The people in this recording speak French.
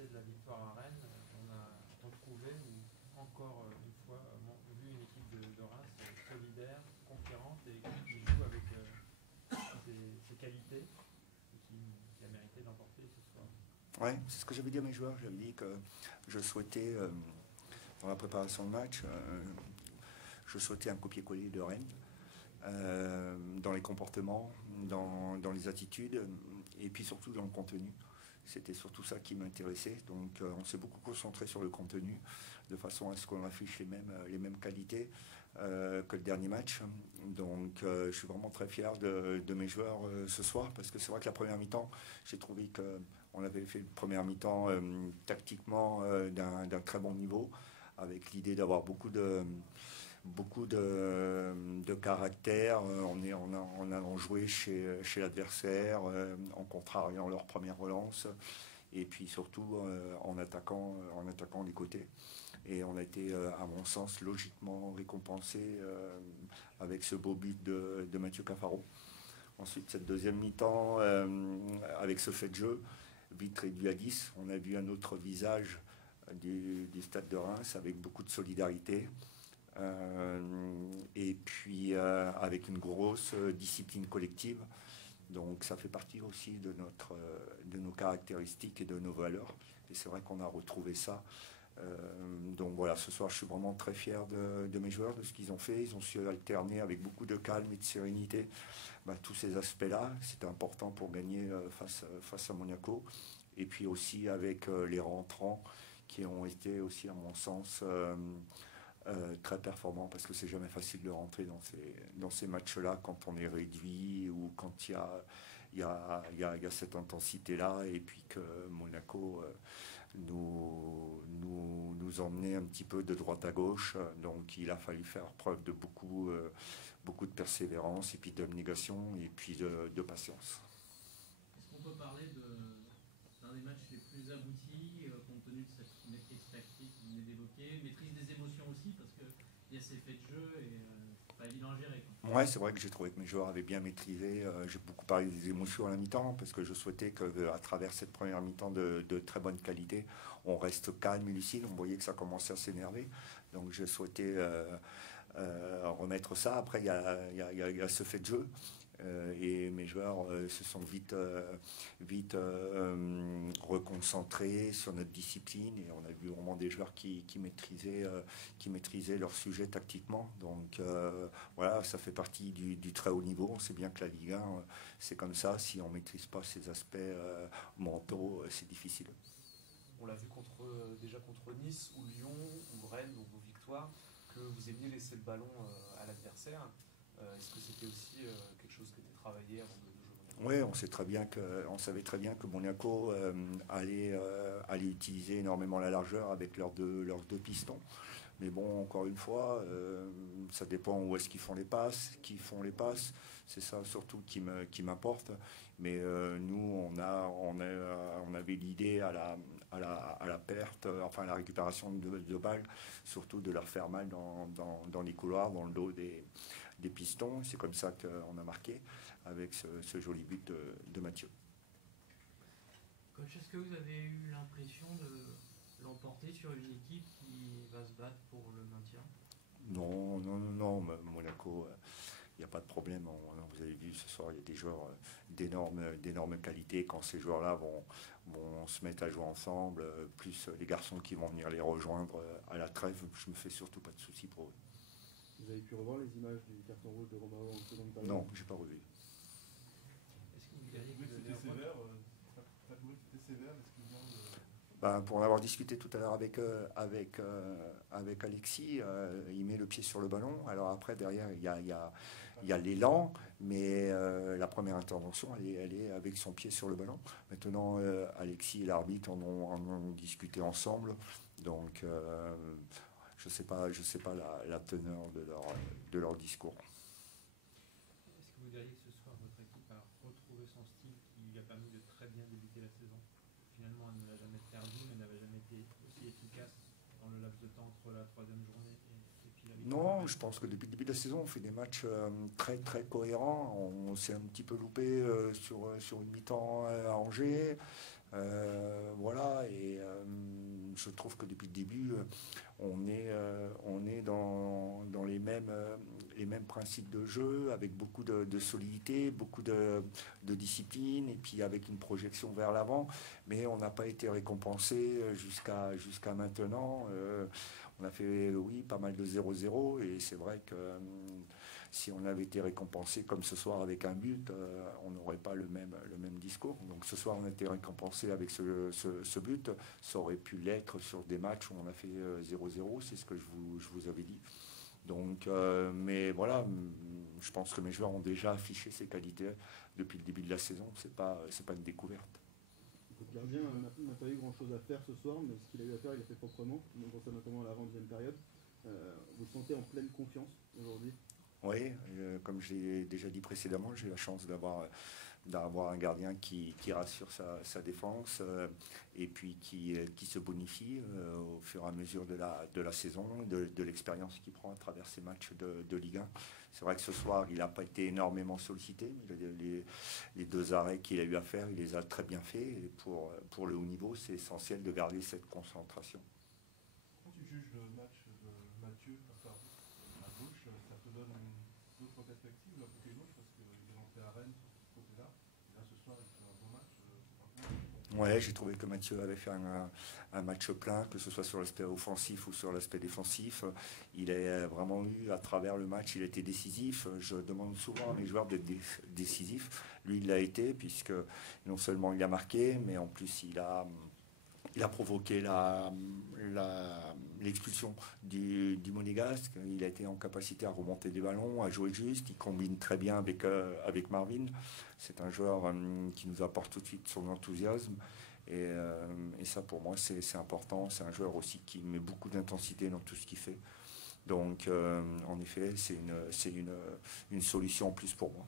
passé de la victoire à Rennes, on a retrouvé, ou encore une fois, vu une équipe de Reims solidaire, conquérante et qui joue avec ses qualités et qui a mérité d'emporter ce soir. Ouais, c'est ce que j'avais dit à mes joueurs. J'avais dit que je souhaitais, dans la préparation de match, je souhaitais un copier-coller de Rennes, dans les comportements, dans les attitudes, et puis surtout dans le contenu. C'était surtout ça qui m'intéressait. Donc on s'est beaucoup concentré sur le contenu, de façon à ce qu'on affiche les mêmes qualités que le dernier match. Donc je suis vraiment très fier de mes joueurs ce soir, parce que c'est vrai que la première mi-temps, j'ai trouvé qu'on avait fait une première mi-temps tactiquement d'un très bon niveau, avec l'idée d'avoir beaucoup de caractère en allant jouer chez l'adversaire, en contrariant leur première relance, et puis surtout en attaquant les côtés. Et on a été, à mon sens, logiquement récompensé avec ce beau but de Mathieu Cafaro. Ensuite, cette deuxième mi-temps, avec ce fait de jeu, vite réduit à 10, on a vu un autre visage du stade de Reims, avec beaucoup de solidarité. Et puis avec une grosse discipline collective. Donc ça fait partie aussi de nos caractéristiques et de nos valeurs. Et c'est vrai qu'on a retrouvé ça. Donc voilà, ce soir je suis vraiment très fier de mes joueurs, de ce qu'ils ont fait. Ils ont su alterner avec beaucoup de calme et de sérénité tous ces aspects-là. C'était important pour gagner face à Monaco. Et puis aussi avec les rentrants qui ont été aussi, à mon sens, très performant, parce que c'est jamais facile de rentrer dans ces matchs-là quand on est réduit, ou quand il y a cette intensité-là, et puis que Monaco nous emmenait un petit peu de droite à gauche. Donc il a fallu faire preuve de beaucoup de persévérance, et puis d'abnégation, et puis de patience. Est-ce qu'on peut parler d'un des matchs les plus aboutis, compte tenu de cette maîtrise tactique que vous venez d'évoquer, maîtrise des émotions aussi, parce qu'il y a ces faits de jeu et c'est pas évident à gérer, quoi. Ouais, c'est vrai que j'ai trouvé que mes joueurs avaient bien maîtrisé. J'ai beaucoup parlé des émotions à la mi-temps, parce que je souhaitais qu'à travers cette première mi-temps de très bonne qualité, on reste calme et lucide. On voyait que ça commençait à s'énerver. Donc je souhaitais remettre ça. Après, il y a ce fait de jeu. Et mes joueurs se sont vite reconcentrés sur notre discipline, et on a vu vraiment des joueurs qui maîtrisaient leur sujet tactiquement. Donc voilà, ça fait partie du très haut niveau. On sait bien que la Ligue 1, c'est comme ça. Si on ne maîtrise pas ces aspects mentaux, c'est difficile. On l'a vu déjà contre Nice ou Lyon ou Rennes, donc vos victoires, que vous aimiez laisser le ballon à l'adversaire. Est-ce que c'était aussi quelque chose qui était travaillé avant de jouer Monaco? Oui, on savait très bien que Monaco allait utiliser énormément la largeur avec leurs deux pistons. Mais bon, encore une fois, ça dépend où est-ce qu'ils font les passes, qui font les passes. C'est ça surtout qui m'importe. Mais nous, on avait l'idée à la perte, enfin à la récupération de balles, surtout de leur faire mal dans les couloirs, dans le dos des pistons. C'est comme ça qu'on a marqué, avec ce joli but de Mathieu. Coach, est-ce que vous avez eu l'impression de l'emporter sur une équipe qui va se battre pour le maintien? Non, Monaco, il n'y a pas de problème. Vous avez vu ce soir, il y a des joueurs d'énormes qualités. Quand ces joueurs-là vont se mettre à jouer ensemble, plus les garçons qui vont venir les rejoindre à la trêve, je me fais surtout pas de soucis pour eux. Vous avez pu revoir les images du carton rouge de Romao en seconde période? Non, j'ai pas revu. Est-ce que vous diriez que C'était sévère, c'était sévère, est-ce qu'il vient Pour en avoir discuté tout à l'heure avec Alexis, il met le pied sur le ballon. Alors après, derrière, il y a l'élan, mais la première intervention, elle est avec son pied sur le ballon. Maintenant, Alexis et l'arbitre en ont discuté ensemble. Donc, je sais pas la teneur de leur discours. Est-ce que vous diriez que ce soir, votre équipe a retrouvé son style qui lui a permis de très bien débuter la saison? Finalement, elle ne l'a jamais perdu, mais n'avait jamais été aussi efficace dans le laps de temps entre la troisième journée et puis la victoire. Non, je pense que depuis le début de la saison, on fait des matchs très très cohérents. On s'est un petit peu loupé sur une mi-temps à Angers. Voilà, et je trouve que depuis le début, on est dans les mêmes principes de jeu, avec beaucoup de solidité, beaucoup de discipline, et puis avec une projection vers l'avant. Mais on n'a pas été récompensé jusqu'à maintenant. On a fait, oui, pas mal de 0-0, et c'est vrai que si on avait été récompensé comme ce soir avec un but, on n'aurait pas le même discours. Donc ce soir, on a été récompensé avec ce but. Ça aurait pu l'être sur des matchs où on a fait 0-0, c'est ce que je vous avais dit. Donc, mais voilà, je pense que mes joueurs ont déjà affiché ces qualités depuis le début de la saison. C'est pas une découverte. Le gardien n'a pas eu grand-chose à faire ce soir, mais ce qu'il a eu à faire, il l'a fait proprement. On pense notamment à la 20e période. Vous le sentez en pleine confiance aujourd'hui? Oui, comme je l'ai déjà dit précédemment, j'ai la chance d'avoir un gardien qui rassure sa défense et puis qui se bonifie au fur et à mesure de la saison, de l'expérience qu'il prend à travers ces matchs de Ligue 1. C'est vrai que ce soir, il n'a pas été énormément sollicité. Les 2 arrêts qu'il a eu à faire, il les a très bien faits. Et pour le haut niveau, c'est essentiel de garder cette concentration. Quand tu juges le match de Mathieu à gauche, ça te donne d'autres perspectives là, côté gauche, parce qu'il est rentré à Rennes sur ce côté-là. Et là, ce soir, il fait un bon match. Ouais, j'ai trouvé que Mathieu avait fait un match plein, que ce soit sur l'aspect offensif ou sur l'aspect défensif. Il a vraiment eu, à travers le match, il a été décisif. Je demande souvent à mes joueurs d'être décisifs. Lui, il l'a été, puisque non seulement il a marqué, mais en plus, il a provoqué l'expulsion du Monégasque. Il a été en capacité à remonter des ballons, à jouer juste. Il combine très bien avec Marvin. C'est un joueur qui nous apporte tout de suite son enthousiasme. Et ça, pour moi, c'est important. C'est un joueur aussi qui met beaucoup d'intensité dans tout ce qu'il fait. Donc, en effet, c'est une solution en plus pour moi.